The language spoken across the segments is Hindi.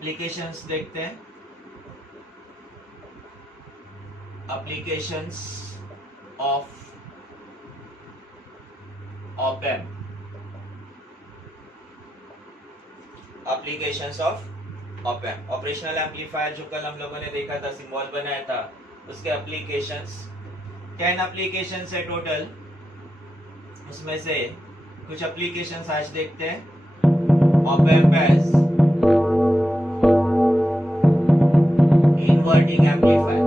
एप्लीकेशंस देखते हैं। Applications of op amp, applications of op amp. Operational amplifier जो कल हम लोगों ने देखा था, सिंबल बनाया था, उसके एप्लीकेशंस 10 एप्लीकेशंस है टोटल। उसमें से कुछ एप्लीकेशंस आज देखते हैं। Op amp as inverting amplifier,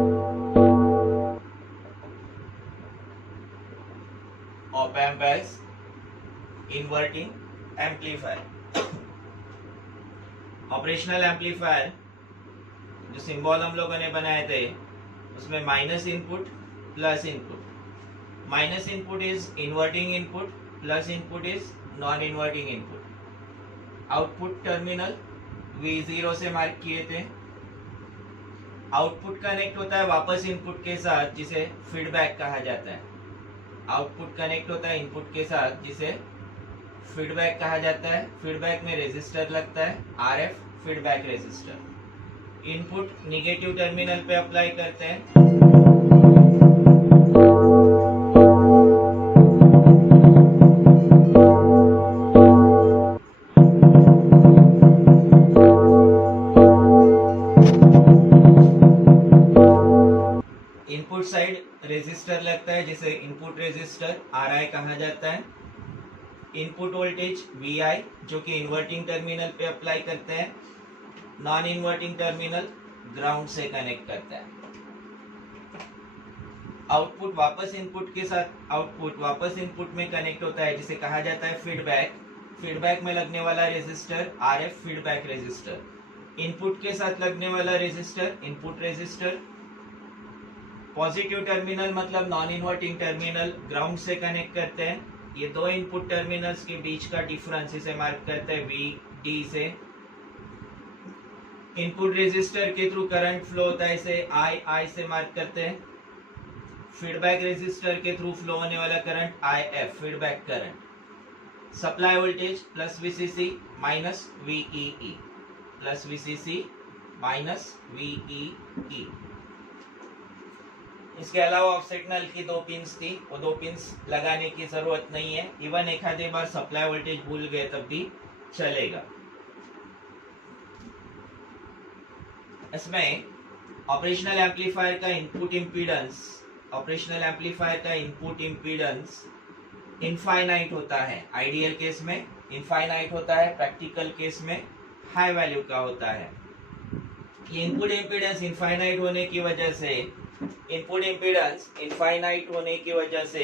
op amp as inverting amplifier. Operational amplifier जो सिंबल हम लोगों ने बनाए थे, उसमें minus input plus input. Minus input is inverting input, plus input is non inverting input. Output terminal V0 से मार्क किए थे। आउटपुट कनेक्ट होता है वापस इनपुट के साथ, जिसे फीडबैक कहा जाता है। आउटपुट कनेक्ट होता है इनपुट के साथ, जिसे फीडबैक कहा जाता है। फीडबैक में रेजिस्टर लगता है, RF feedback resistor. Input negative terminal पे अप्लाई करते हैं। इनपुट साइड रेजिस्टर लगता है, जिसे इनपुट रेजिस्टर RI कहा जाता है। इनपुट वोल्टेज VI जो कि इन्वर्टिंग टर्मिनल पे अप्लाई करते हैं। नॉन इन्वर्टिंग टर्मिनल ग्राउंड से कनेक्ट करता है। आउटपुट वापस इनपुट के साथ, आउटपुट वापस इनपुट में कनेक्ट होता है, जिसे कहा जाता है फीडबैक। फीडबैक में लगने वाला resistor RF feedback resistor. Input के साथ लगने वाला resistor input resistor. Positive terminal मतलब नॉन इन्वर्टिंग टर्मिनल ग्राउंड से कनेक्ट करते हैं। ये दो इनपुट टर्मिनल्स के बीच का डिफरेंस इसे मार्क करते हैं VD से। इनपुट रेजिस्टर के थ्रू करंट फ्लो होता है, इसे I से मार्क करते हैं। फीडबैक रेजिस्टर के थ्रू फ्लो होने वाला current IF feedback current. Supply voltage plus VCC minus VEE, plus VCC minus VEE। इसके अलावा ऑफसेट नल की 2 पिंस थी, वो 2 पिंस लगाने की जरूरत नहीं है। इवन एक आधे बार सप्लाई वोल्टेज भूल गए तब भी चलेगा। इसमें ऑपरेशनल एम्पलीफायर का इनपुट इम्पीडेंस, ऑपरेशनल एम्पलीफायर का इनपुट इम्पीडेंस इनफाइनाइट होता है। आइडियल केस में इनफाइनाइट होता है, प्रैक्टिकल केस में हाई वैल्यू का होता है। ये इनपुट इम्पीडेंस इनफाइनाइट होने की वजह से, इनपुट इम्पीडेंस इनफाइनाइट होने की वजह से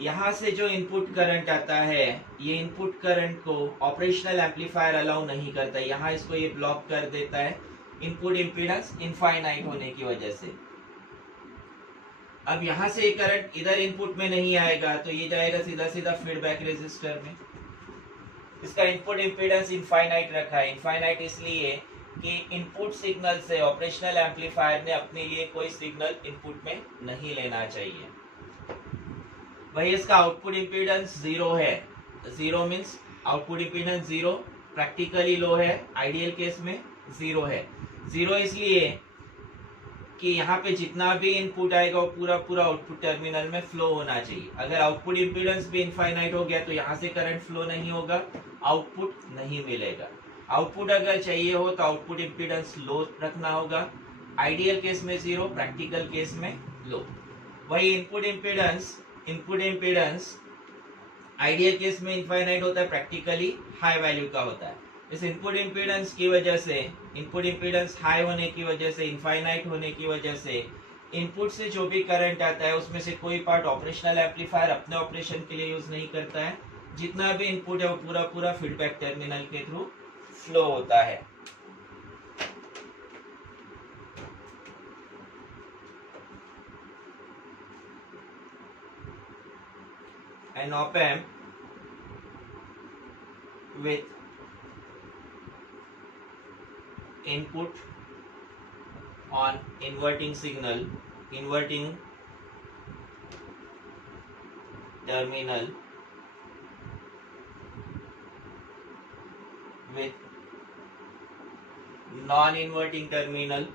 यहाँ से जो इनपुट करंट आता है, ये इनपुट करंट को ऑपरेशनल एम्पलीफायर अलाउ नहीं करता। यहाँ इसको ये ब्लॉक कर देता है, इनपुट इम्पीडेंस इनफाइनाइट होने की वजह से। अब यहाँ से करंट इधर इनपुट में नहीं आएगा, तो ये जाएगा सीधा सीधा फीडबैक रेजिस्टर में। इसका इनपुट इम्पीडेंस इनफाइनाइट रखा है। इनफाइनाइट इसलिए कि इनपुट सिग्नल से ऑपरेशनल एम्पलीफायर ने अपने लिए कोई सिग्नल इनपुट में नहीं लेना चाहिए। वही इसका आउटपुट इम्पीडेंस 0 है। 0 मीन्स आउटपुट इम्पीडेंस 0, प्रैक्टिकली लो है, आइडियल केस में 0 है। 0 इसलिए कि यहाँ पे जितना भी इनपुट आएगा वो पूरा पूरा आउटपुट टर्मिनल में फ्लो होना चाहिए। अगर आउटपुट इम्पीडेंस भी इनफाइनाइट हो गया तो यहाँ से करंट फ्लो नहीं होगा, आउटपुट नहीं मिलेगा। आउटपुट अगर चाहिए हो तो आउटपुट इम्पीडेंस लो रखना होगा। आइडियल केस में 0, प्रैक्टिकल केस में लो। वही इनपुट इम्पीडेंस आइडियल केस में इनफाइनाइट होता है, प्रैक्टिकली हाई वैल्यू का होता है। इस इनपुट इम्पीडेंस की वजह से, इनपुट इम्पीडेंस हाई होने की वजह से, इनफाइनाइट होने की वजह से इनपुट से जो भी करंट आता है उसमें से कोई पार्ट ऑपरेशनल एम्पलीफायर अपने ऑपरेशन के लिए यूज नहीं करता है। जितना भी इनपुट है वो पूरा पूरा फीडबैक टर्मिनल के थ्रू फ्लो होता है। An op amp with input on inverting signal, inverting terminal with non inverting terminal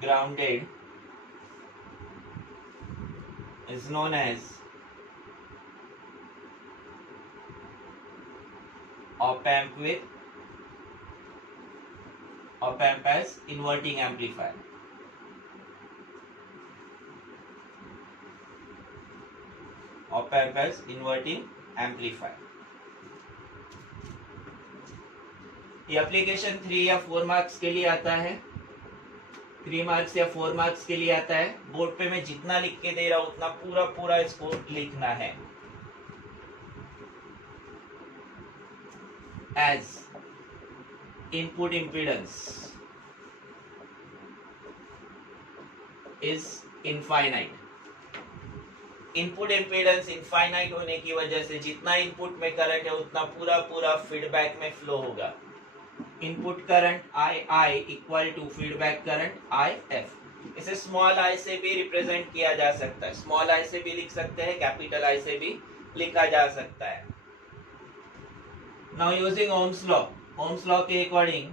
grounded is known as op amp as inverting amplifier. Op amp as inverting amplifier. ये एप्लीकेशन 3 या 4 मार्क्स के लिए आता है, 3 मार्क्स या 4 मार्क्स के लिए आता है। बोर्ड पे मैं जितना लिख के दे रहा हूं उतना पूरा पूरा इसको लिखना है। As input impedance is infinite. Input impedance infinite होने की वजह से जितना इनपुट में करंट है उतना पूरा पूरा फीडबैक में फ्लो होगा। Input current I equal to feedback current IF। इसे स्मॉल आई से भी रिप्रेजेंट किया जा सकता है, स्मॉल आई से भी लिख सकते हैं, कैपिटल आई से भी लिखा जा सकता है। Now using Ohm's law, Ohm's law के according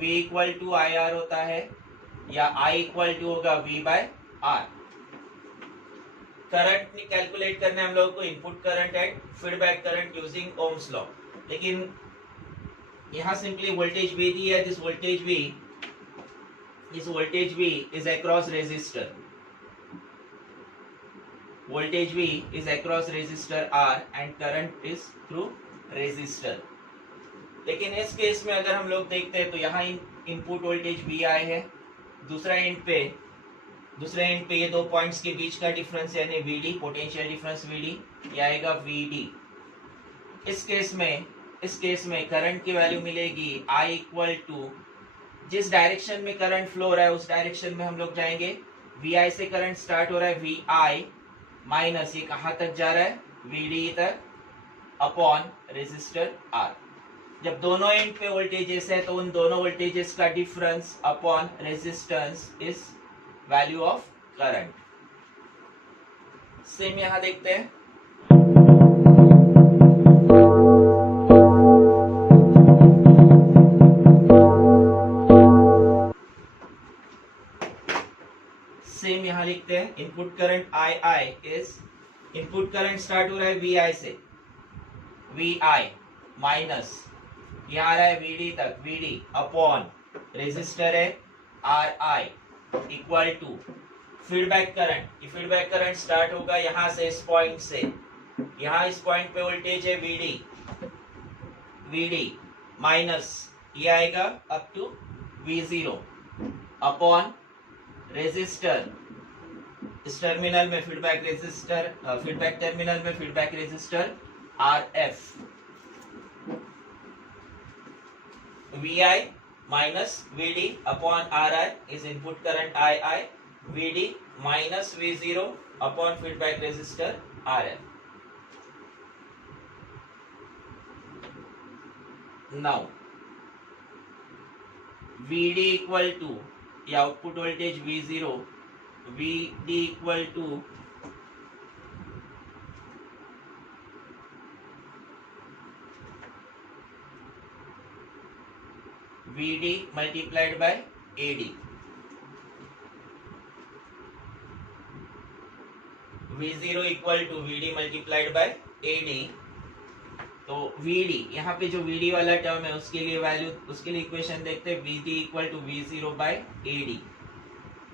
V equal to IR होता है या I इक्वल टू होगा V by R। Current calculate करने हम लोग को input current and feedback current using Ohm's law, लेकिन यहाँ सिंपली वोल्टेज V दी है। This voltage V is across resistor, voltage V is across resistor R and current is through resistor। लेकिन इस केस में अगर हम लोग देखते हैं तो यहाँ इनपुट वोल्टेज VI है, दूसरे एंड पे ये दो पॉइंट्स के बीच का डिफरेंस यानी VD, पोटेंशियल डिफरेंस VD, ये आएगा VD। इस केस में करंट की वैल्यू मिलेगी I इक्वल टू जिस डायरेक्शन में करंट फ्लो हो रहा है उस डायरेक्शन में हम लोग जाएंगे। VI से करंट स्टार्ट हो रहा है, VI माइनस ये कहां तक जा रहा है, VD तक, अपॉन रेजिस्टर R। जब दोनों एंड पे वोल्टेजेस है तो उन दोनों वोल्टेजेस का difference upon resistance is value of current. Same यहां देखते हैं। सेम यहां लिखते हैं। Input current II is, input current start हो रहा है VI से, VI माइनस ये आ रहा है VD तक, VD अपॉन रेजिस्टर है RI equal to feedback current. ये फीडबैक करंट स्टार्ट होगा यहाँ से, इस पॉइंट से, यहाँ इस पॉइंट पे वोल्टेज है VD माइनस ये आएगा up to V0 upon resistor, इस टर्मिनल में फीडबैक टर्मिनल में feedback resistor RF। VI minus VD upon RI is input current II, VD minus V0 upon feedback resistor RF. Now VD equal to ये output voltage V0, VD equal to VD multiplied by AD। V0 equal to VD multiplied by AD। तो VD यहाँ पे जो VD वाला टर्म है उसके लिए वैल्यू, उसके लिए इक्वेशन देखते हैं। VD equal to V0 by AD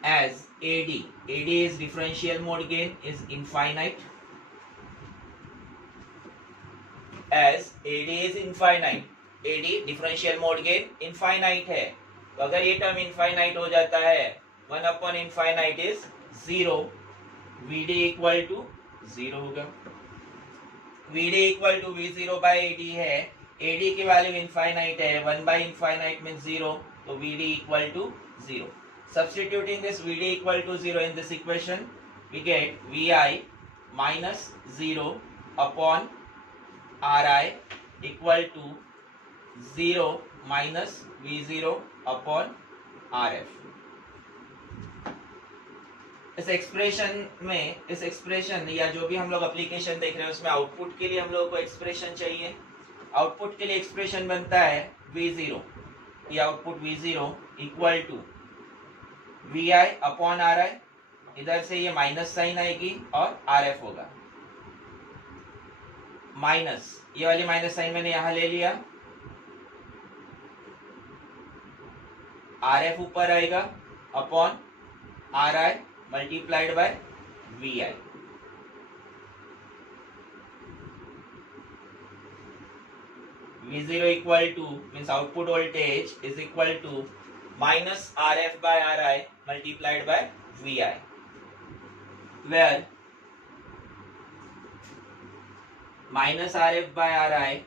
as AD is differential mode gain is infinite, as AD is infinite, AD differential mode gain infinite है। तो अगर ये टर्म इनफाइनाइट हो जाता है, 1 upon infinite is 0, VD equal to 0 होगा। VD equal to V0 by AD है, AD की वैल्यू इनफाइनाइट है, 1 बाय इनफाइनाइट मींस 0, तो VD equal to 0। Substituting this VD equal to 0 in this equation, we get VI minus 0 upon RI equal to 0 minus V0 upon RF। इस एक्सप्रेशन या जो भी हम लोग एप्लीकेशन देख रहे हैं उसमें आउटपुट के लिए हम लोग को एक्सप्रेशन चाहिए। आउटपुट के लिए एक्सप्रेशन बनता है V0, ये output V0 equal to VI upon RI, इधर से ये माइनस साइन आएगी और RF होगा। माइनस, ये वाली माइनस साइन मैंने यहां ले लिया, RF ऊपर आएगा upon RI multiplied by VI। V0 equal to means output voltage is equal to minus RF by RI multiplied by VI, where minus RF by RI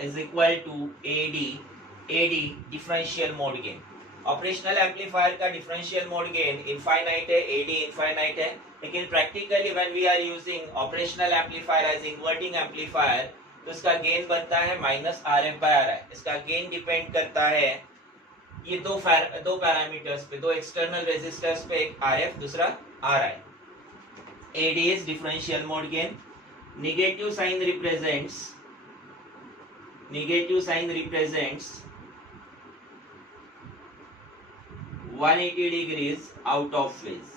is equal to AD differential mode gain। Operational amplifier का डिफरेंशियल मोड गेन इनफाइनाइट है, AD इनफाइनाइट है, लेकिन practically when we are using operational amplifier as inverting amplifier तो इसका गेन बनता है माइनस RF by RI। इसका गेन डिपेंड करता है ये दो पैरामीटर्स पे, दो एक्सटर्नल रेजिस्टर्स पे, एक RF दूसरा RI। AD is differential mode gain. Negative sign represents 180 degrees out of phase।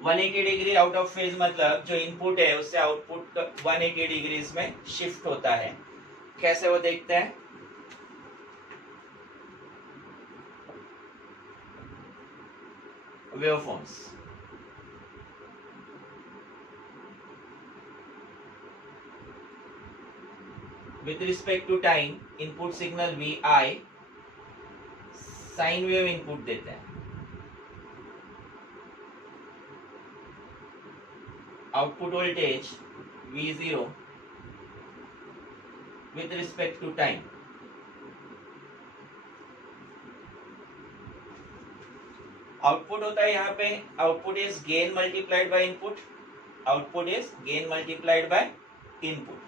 180 degree out of phase मतलब जो इनपुट है उससे आउटपुट 180 डिग्रीज में शिफ्ट होता है। कैसे वो देखते हैं, waveforms. With respect to time input signal VI sine wave input देते हैं, output voltage V0 with respect to time. Output होता है यहाँ पे, output is gain multiplied by input, output is gain multiplied by input.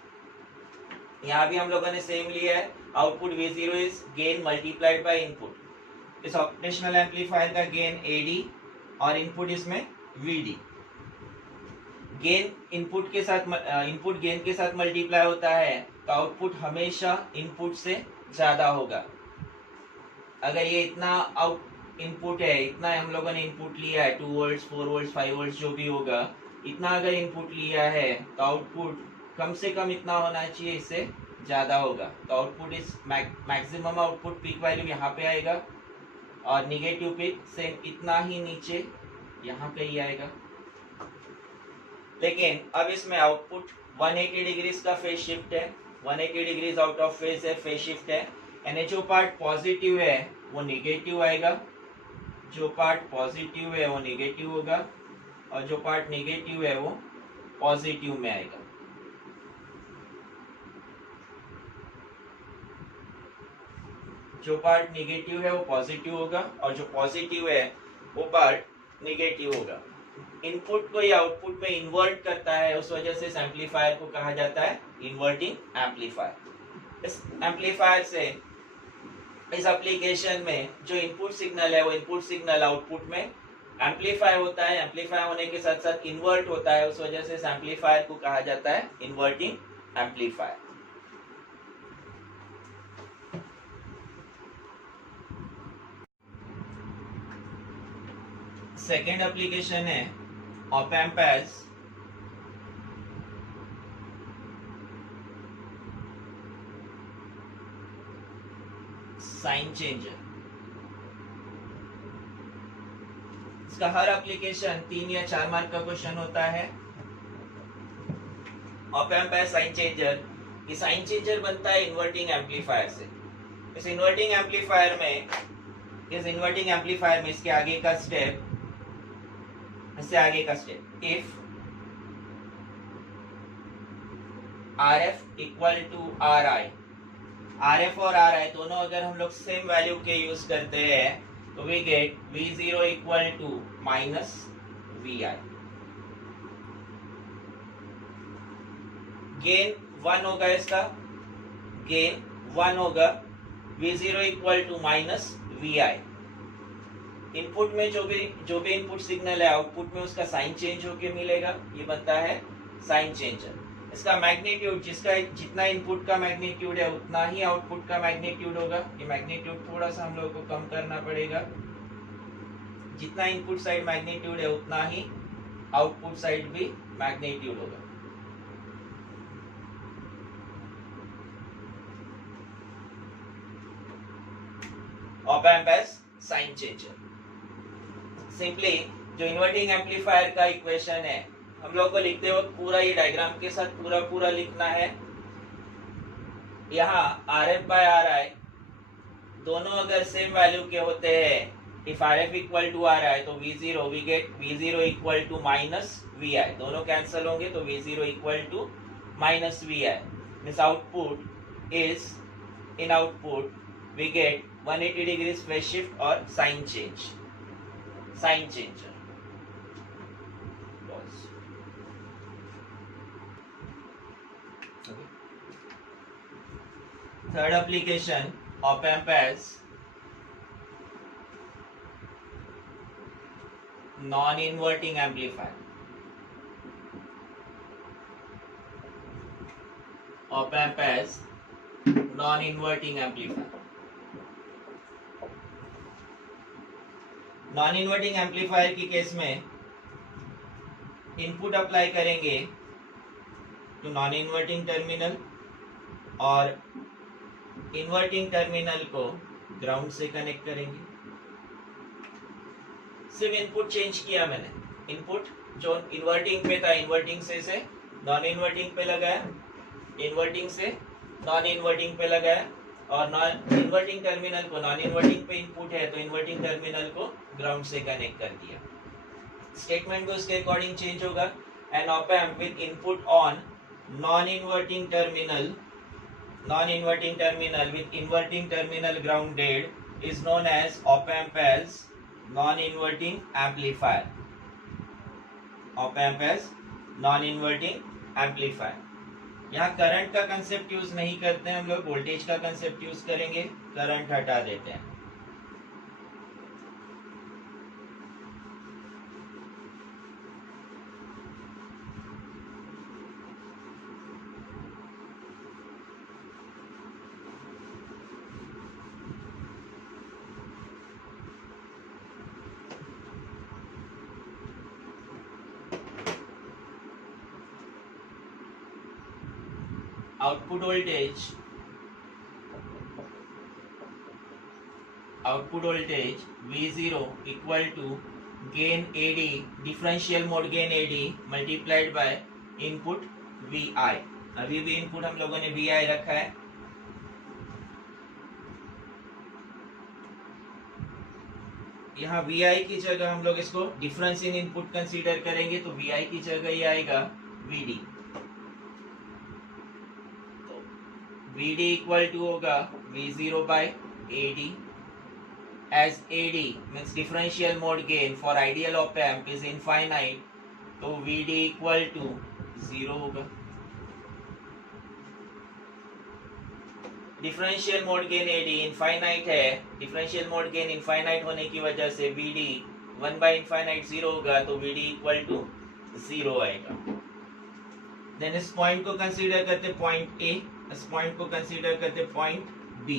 यहाँ भी हम लोगों ने सेम लिया है, output V0 is gain multiplied by input. इस ऑपरेशनल एम्पलीफायर का गेन AD और इनपुट इसमें VD। गेन इनपुट गेन के साथ मल्टीप्लाई होता है तो आउटपुट हमेशा इनपुट से ज्यादा होगा। अगर ये इतना इनपुट है, इतना हम लोगों ने इनपुट लिया है 2 वोल्ट 4 वोल्ट 5 वोल्ट जो भी होगा, इतना अगर इनपुट लिया है तो आउटपुट कम से कम इतना होना चाहिए, इससे ज्यादा होगा। तो आउटपुट इस मैक्सिमम आउटपुट पीक वैल्यू यहाँ पे आएगा और निगेटिव पीक सेम इतना ही नीचे यहाँ पे ही आएगा। लेकिन अब इसमें आउटपुट 180 डिग्रीज का फेज शिफ्ट है, 180 डिग्रीज आउट ऑफ फेज है, फेज शिफ्ट है, यानी जो पार्ट पॉजिटिव है वो निगेटिव आएगा, जो पार्ट पॉजिटिव है वो निगेटिव होगा और जो पार्ट निगेटिव है वो पॉजिटिव में आएगा। जो पार्ट निगेटिव है वो पॉजिटिव होगा और जो पॉजिटिव है वो पार्ट निगेटिव होगा। इनपुट को या आउटपुट में इन्वर्ट करता है, उस वजह से इस एम्पलीफायर को कहा जाता है इन्वर्टिंग एम्पलीफायर। इस एम्पलीफायर से इस एप्लीकेशन में जो इनपुट सिग्नल है वो इनपुट सिग्नल आउटपुट में एम्पलीफाई होता है, एम्पलीफाई होने के साथ साथ इन्वर्ट होता है, उस वजह से इस एम्पलीफायर को कहा जाता है इन्वर्टिंग एम्पलीफायर। सेकेंड एप्लीकेशन है op amp as sign changer. इसका हर एप्लीकेशन 3 या 4 मार्क का क्वेश्चन होता है। Op amp as sign changer, ये साइन चेंजर बनता है इन्वर्टिंग एम्पलीफायर से। इस इन्वर्टिंग एम्पलीफायर में इसके आगे का step, if RF equal to RI, RF और RI दोनों अगर हम लोग सेम वैल्यू के यूज करते हैं तो we get V0 equal to minus VI। Gain 1 होगा, इसका गेन 1 होगा, V0 equal to minus VI। Input में जो भी इनपुट सिग्नल है आउटपुट में उसका साइन चेंज होके मिलेगा, ये बनता है साइन चेंजर। इसका मैग्नीट्यूड, जिसका जितना इनपुट का मैग्नीट्यूड है उतना ही आउटपुट का मैग्नीट्यूड होगा। ये मैग्नीट्यूड थोड़ा सा हम लोग को कम करना पड़ेगा। जितना इनपुट साइड मैग्नीट्यूड है उतना ही आउटपुट साइड भी मैग्नीट्यूड होगा। Op amp as sign changer. Simply जो इन्वर्टिंग एम्पलीफायर का इक्वेशन है हम लोग को लिखते वक्त पूरा ये डायग्राम के साथ पूरा लिखना है। यहाँ RF by RI दोनों अगर सेम वैल्यू के होते हैं, if RF equal to RI तो V0 we get V0 equal to minus VI, दोनों कैंसिल होंगे तो V0 equal to minus VI। Means output is in output we get 180 degrees phase shift और sign changer. Third application, op amp as non-inverting amplifier. Op amp as non-inverting amplifier. Non inverting amplifier की केस में इनपुट अप्लाई करेंगे तो नॉन इन्वर्टिंग टर्मिनल और इन्वर्टिंग टर्मिनल को ग्राउंड से कनेक्ट करेंगे। सिर्फ इनपुट चेंज किया मैंने, इनपुट जो इन्वर्टिंग पे था इन्वर्टिंग से नॉन इन्वर्टिंग पे लगाया, इन्वर्टिंग से नॉन इन्वर्टिंग पे लगाया, और नॉन इन्वर्टिंग टर्मिनल को, नॉन इन्वर्टिंग पे इनपुट है तो इन्वर्टिंग टर्मिनल को ग्राउंड से कनेक्ट कर दिया। स्टेटमेंट को उसके अकॉर्डिंग चेंज होगा। An op amp with input on non inverting terminal with inverting terminal grounded is known as op amp as non-inverting amplifier. Op amp as non-inverting amplifier. यहाँ करंट का कंसेप्ट यूज नहीं करते हैं हम लोग, वोल्टेज का कंसेप्ट यूज करेंगे, करंट हटा देते हैं। Output voltage V0 equal to gain AD, differential mode gain AD multiplied by input VI। अभी भी इनपुट हम लोगों ने VI रखा है। यहाँ VI की जगह हम लोग इसको डिफरेंस इन इनपुट कंसीडर करेंगे तो VI की जगह ये आएगा VD। VD इक्वल टू होगा V0 by AD, as AD means differential mode gain for ideal op amp is infinite, तो VD इक्वल टू 0 होगा। Differential mode gain AD infinite है, डिफरेंशियल मोड गेन इनफाइनाइट होने की वजह से VD 1 by infinite 0 होगा, तो VD इक्वल टू 0 आएगा। देन इस पॉइंट को कंसीडर करते पॉइंट A, इस पॉइंट को कंसीडर करते point B।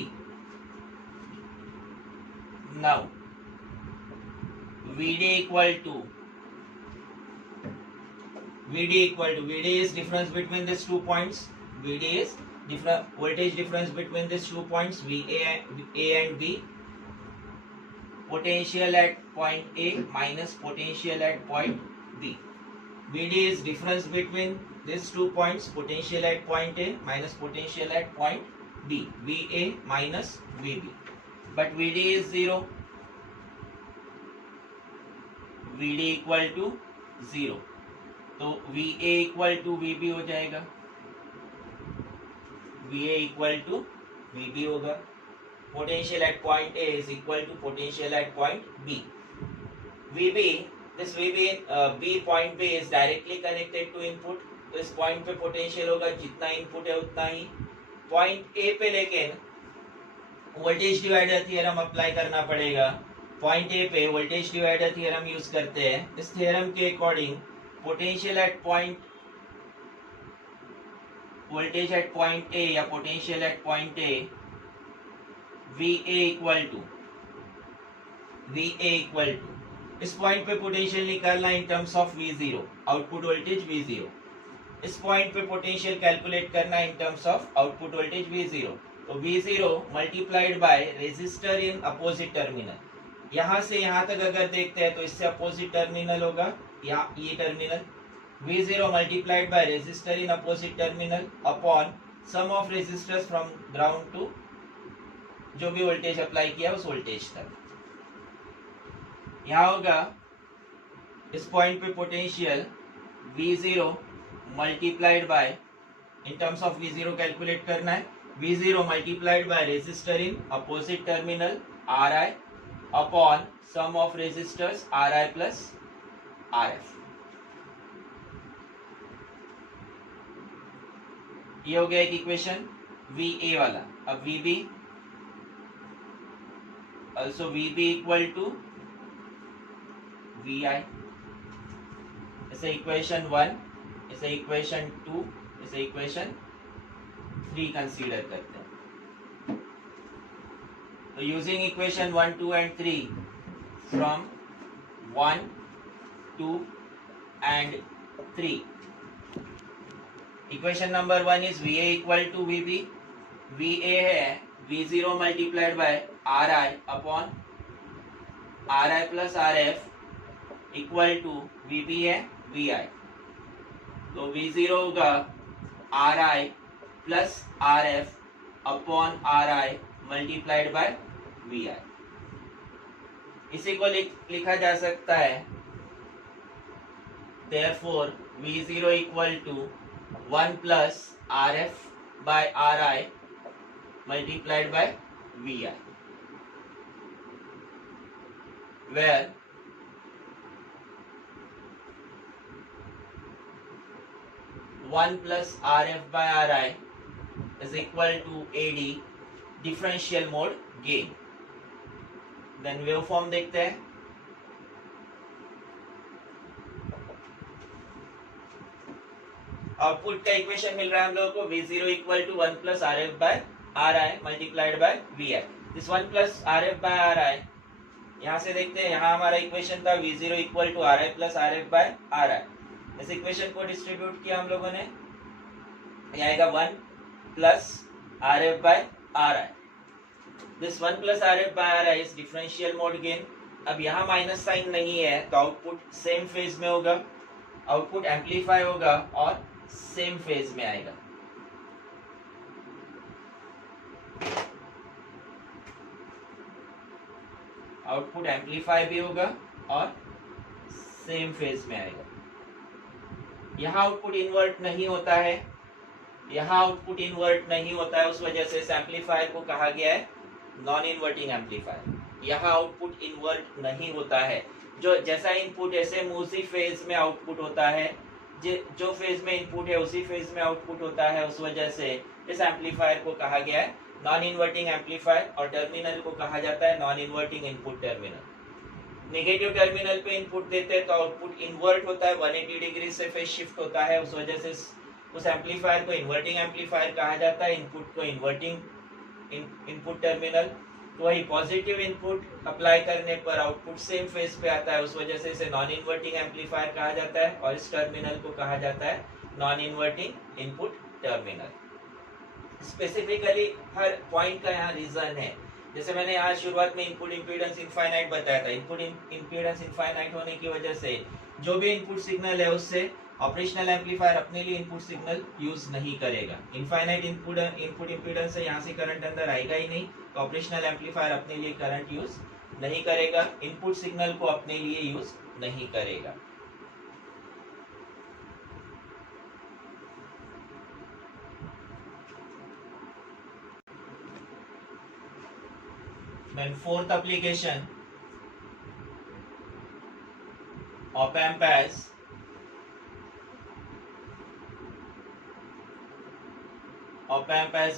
Now VD is difference between these 2 points. VD is voltage difference between these 2 points A and B. Potential at point A minus potential at point B. VD is difference between these 2 points, potential at point A minus potential at point B, VA minus VB. But VD is 0, VD equal to 0, तो VA equal to VB हो जाएगा, VA equal to VB होगा। Potential at point A is equal to potential at point B. VB, this VB B point B is directly connected to input, तो इस पॉइंट पे पोटेंशियल होगा जितना इनपुट है उतना ही। पॉइंट ए पे लेकिन वोल्टेज डिवाइडर थ्योरम अप्लाई करना पड़ेगा, पॉइंट ए पे वोल्टेज डिवाइडर थ्योरम यूज करते हैं। इस थ्योरम के according potential at point voltage at point A या potential at point A V A equal to इस पॉइंट पे पोटेंशियल निकालना in terms of V zero, output voltage V zero. इस पॉइंट पे पोटेंशियल कैलकुलेट करना in terms of output voltage V zero. तो V zero multiplied by resistor in opposite terminal. यहाँ से यहाँ तक अगर देखते हैं तो इससे अपोजिट टर्मिनल होगा या ये terminal. V zero multiplied by resistor in opposite terminal upon sum of resistors from ground to जो भी वोल्टेज अप्लाई किया उस वोल्टेज तक। यहाँ होगा इस पॉइंट पे potential V zero multiplied by in terms of V zero calculate करना है। V zero multiplied by resistor in opposite terminal R I upon sum of resistors R I plus R F. ये हो गया एक इक्वेशन वी ए वाला। अब V B also V B equal to V I. इसे इक्वेशन 1, इसे इक्वेशन 2, इसे इक्वेशन 3 कंसीडर करते हैं। तो using equation 1, 2 and 3 from 1, 2 and 3, equation number 1 is V A equal to V B. V A है V zero multiplied by R I upon R I plus R F equal to V B है वी आई। तो वी जीरो होगा R I plus R F upon R I multiplied by V I. इसी को लिखा जा सकता है therefore we zero equal to 1 plus R F by R I multiplied by V I, where one plus RF by RI is equal to AD differential mode gain। Then waveform देखते हैं। आउटपुट का इक्वेशन मिल रहा है हम लोगों को V zero equal to 1 plus R F by R I multiplied by V I. This 1 plus R F by R I यहाँ से देखते हैं, यहाँ हमारा इक्वेशन था V zero equal to R I plus R F by R I. इस इक्वेशन को डिस्ट्रीब्यूट किया हम लोगों ने, यहाँ आएगा 1 plus R F by R I. This 1 plus R F by R I is differential mode gain. अब यहाँ माइनस साइन नहीं है तो आउटपुट सेम फेज में होगा, आउटपुट एम्पलीफाई होगा और सेम फेज में आएगा। आउटपुट एम्पलीफाई भी होगा और सेम फेज में आएगा। यहाँ आउटपुट इन्वर्ट नहीं होता है, यहाँ आउटपुट इन्वर्ट नहीं होता है, उस वजह से इस एम्पलीफायर को कहा गया है नॉन इन्वर्टिंग एम्पलीफायर। यहाँ आउटपुट इन्वर्ट नहीं होता है, जो जैसा इनपुट ऐसे उसी फेज में आउटपुट होता है, जो फेज में इनपुट है उसी फेज में आउटपुट होता है, उस वजह से इस एम्पलीफायर को कहा गया है नॉन इन्वर्टिंग एम्पलीफायर। और टर्मिनल को कहा जाता है non inverting input terminal. Negative terminal पे इनपुट देते हैं तो आउटपुट इन्वर्ट होता है, 180 डिग्री से फेज शिफ्ट होता है, उस वजह से उस एम्पलीफायर को इन्वर्टिंग एम्पलीफायर कहा जाता है। इनपुट को इन्वर्टिंग इनपुट टर्मिनल। तो वही पॉजिटिव इनपुट अप्लाई करने पर आउटपुट सेम फेज पे आता है, उस वजह से इसे नॉन इन्वर्टिंग एम्पलीफायर कहा जाता है। और इस टर्मिनल को कहा जाता है non inverting input terminal. Specifically हर पॉइंट का यहाँ रीजन है। जैसे मैंने यहाँ शुरुआत में इनपुट इम्पीडेंस इनफाइनाइट बताया था, इनपुट इम्पीडेंस इनफाइनाइट होने की वजह से जो भी इनपुट सिग्नल है उससे ऑपरेशनल एम्पलीफायर अपने लिए इनपुट सिग्नल यूज नहीं करेगा। इनफाइनाइट इनपुट इम्पीडेंस है, यहाँ से करंट अंदर आएगा ही नहीं, तो ऑपरेशनल एम्पलीफायर अपने लिए करंट यूज नहीं करेगा, इनपुट सिग्नल को अपने लिए यूज नहीं करेगा। Then fourth application, op-amp as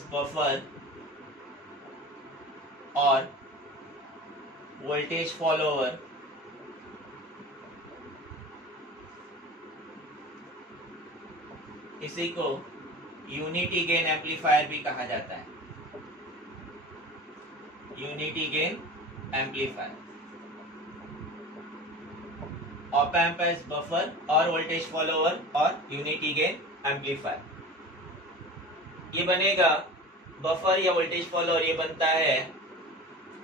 buffer or voltage follower इसी को यूनिटी गेन एम्पलीफायर भी कहा जाता है। Unity gain amplifier, op amp as buffer और वोल्टेज फॉलोअर और यूनिटी गेन एम्पलीफायर। ये बनेगा बफर या वोल्टेज फॉलोअर, ये बनता है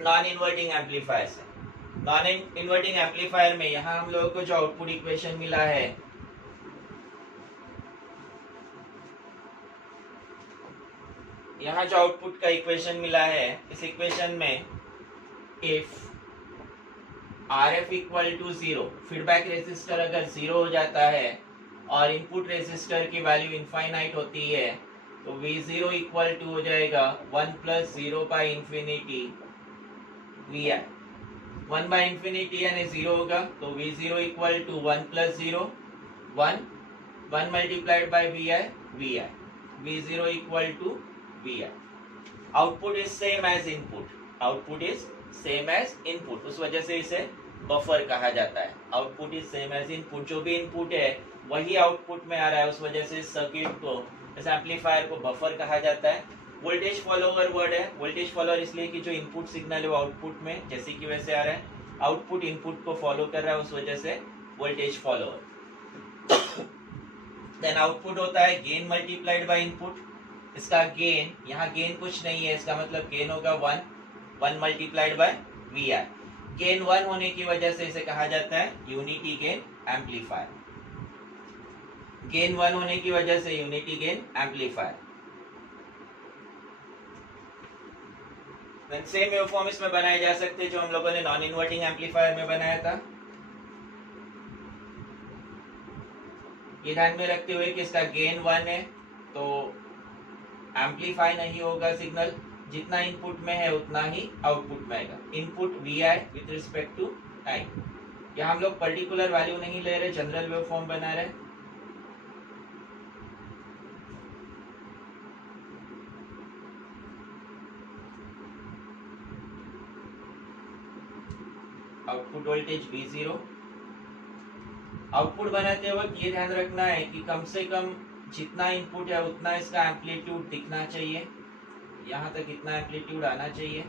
नॉन इन्वर्टिंग एम्पलीफायर से। नॉन इन्वर्टिंग एम्पलीफायर में यहाँ हम लोगों को जो आउटपुट इक्वेशन मिला है, यहाँ जो आउटपुट का इक्वेशन मिला है, इस इक्वेशन में if RF equal to 0, feedback resistor अगर 0 हो जाता है और इनपुट रेजिस्टर की वैल्यू इनफाइनाइट होती है, तो V0 इक्वल टू हो जाएगा 1 plus 0 by infinity VI। 1 by infinity यानी 0 होगा, तो V0 equal to 1 plus 0, 1 multiplied by VI, V0 equal to VI। Output is same as input, output is same as input, उस वजह से इसे बफर कहा जाता है। Output is same as input, जो भी इनपुट है वही आउटपुट में आ रहा है, उस वजह से इस सर्किट को, इस एम्पलीफायर को बफर कहा जाता है। वोल्टेज फॉलोअर वर्ड है, वोल्टेज फॉलोअर इसलिए कि जो इनपुट सिग्नल है वो आउटपुट में जैसे कि वैसे आ रहा है, आउटपुट इनपुट को फॉलो कर रहा है, उस वजह से वोल्टेज फॉलोअर। देन आउटपुट होता है गेन मल्टीप्लाइड बाय इनपुट। इसका गेन, यहाँ गेन कुछ नहीं है, इसका मतलब गेन होगा 1 मल्टीप्लाइड बाय VI। गेन 1 होने की वजह से इसे कहा जाता है यूनिटी गेन एम्पलीफायर। गेन 1 होने की वजह से unity gain amplifier. Same waveform इसमें बनाए जा सकते हैं जो हम लोगों ने नॉन इन्वर्टिंग एम्पलीफायर में बनाया था। ये ध्यान में रखते हुए कि इसका गेन 1 है तो एम्पलीफाई नहीं होगा सिग्नल, जितना इनपुट में है उतना ही आउटपुट में आएगा। Input VI with respect to time. यहाँ हम लोग पर्टिकुलर वैल्यू नहीं ले रहे, जनरल वेवफॉर्म बना रहे। Output voltage V0। आउटपुट बनाते वक्त ये ध्यान रखना है कि कम से कम जितना इनपुट है उतना इसका एम्पलीट्यूड दिखना चाहिए, यहाँ तक इतना एम्पलीट्यूड आना चाहिए।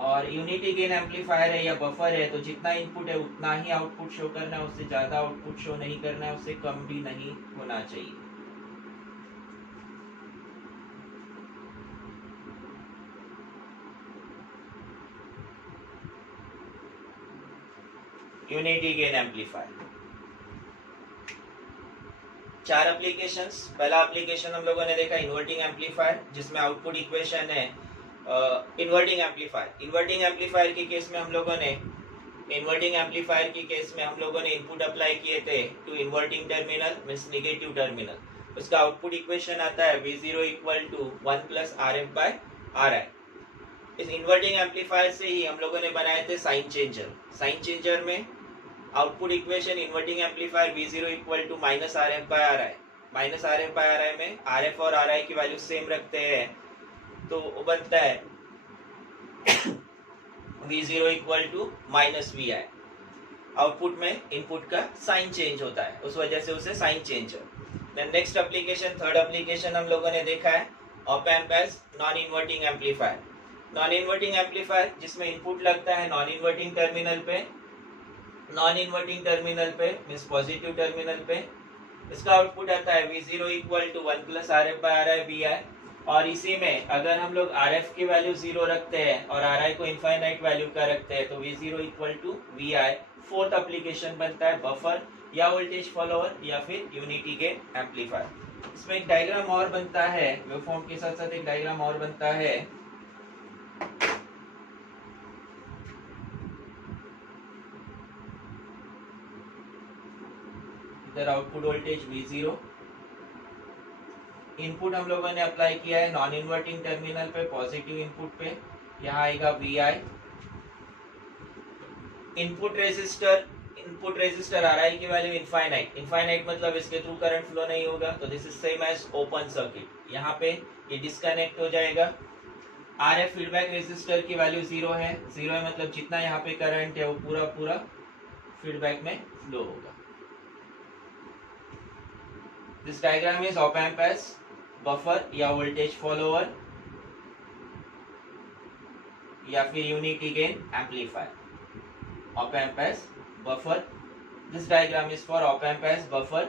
और यूनिटी गेन एम्पलीफायर है या बफर है, तो जितना इनपुट है उतना ही आउटपुट शो करना है, उससे ज्यादा आउटपुट शो नहीं करना है, उससे कम भी नहीं होना चाहिए। Unity gain amplifier 4 applications. पहला एप्लीकेशन हम लोगों ने देखा इन्वर्टिंग एम्पलीफायर, जिसमें आउटपुट इक्वेशन है इन्वर्टिंग एम्पलीफायर। इन्वर्टिंग एम्पलीफायर के केस में हम लोगों ने इनपुट अप्लाई किए थे to inverting terminal means negative terminal. उसका आउटपुट इक्वेशन आता है V0 equal to 1 plus RF by RI। इस इन्वर्टिंग एम्पलीफायर से ही हम लोगों ने बनाए थे साइन चेंजर। साइन चेंजर में output equation inverting amplifier V0 equal to minus RF by RI। Minus RF by RI में RF और RI की वैल्यू सेम रखते हैं, तो वो बनता है V0 equal to minus VI। Output में इनपुट का साइन चेंज होता है, उस वजह से उसे sign changer. Then next application, third application हम लोगों ने देखा है op amp as non inverting amplifier. Non inverting amplifier जिसमें इनपुट लगता है नॉन इन्वर्टिंग टर्मिनल पे मींस पॉजिटिव टर्मिनल पे। इसका आउटपुट आता है V0 equal to 1 plus RF by RI VI। और इसी में अगर हम लोग RF की वैल्यू 0 रखते हैं और RI को इनफाइनाइट वैल्यू का रखते हैं, तो V0 equal to VI। Fourth application बनता है बफर या वोल्टेज फॉलोअर या फिर यूनिटी गेन एम्पलीफायर। इसमें एक डायग्राम और बनता है, वेवफॉर्म के साथ साथ एक डायग्राम और बनता है। इधर आउटपुट वोल्टेज V0, इनपुट हम लोगों ने अप्लाई किया है नॉन इन्वर्टिंग टर्मिनल पे, पॉजिटिव इनपुट पे, यहाँ आएगा VI। इनपुट रेजिस्टर RI की वैल्यू इनफाइनाइट मतलब इसके थ्रू करंट फ्लो नहीं होगा, तो this is same as open circuit. यहाँ पे ये डिस्कनेक्ट हो जाएगा RF फीडबैक रेजिस्टर की वैल्यू 0 है, 0 है मतलब जितना यहाँ पे करंट है वो पूरा पूरा फीडबैक में फ्लो होगा। This diagram is op amp as buffer या वोल्टेज फॉलोअर या फिर unity gain amplifier. Op amp as buffer, this diagram is for op amp as buffer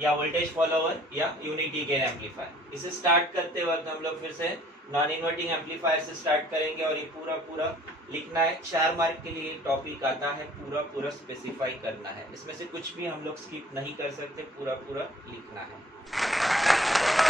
या वोल्टेज फॉलोअर या यूनिटी गेन एम्पलीफायर। इसे स्टार्ट करते वक्त हम लोग फिर से नॉन इन्वर्टिंग एम्पलीफायर से स्टार्ट करेंगे और ये पूरा पूरा लिखना है। 4 मार्क के लिए टॉपिक आता है, पूरा पूरा स्पेसिफाई करना है। इसमें से कुछ भी हम लोग स्किप नहीं कर सकते, पूरा पूरा लिखना है।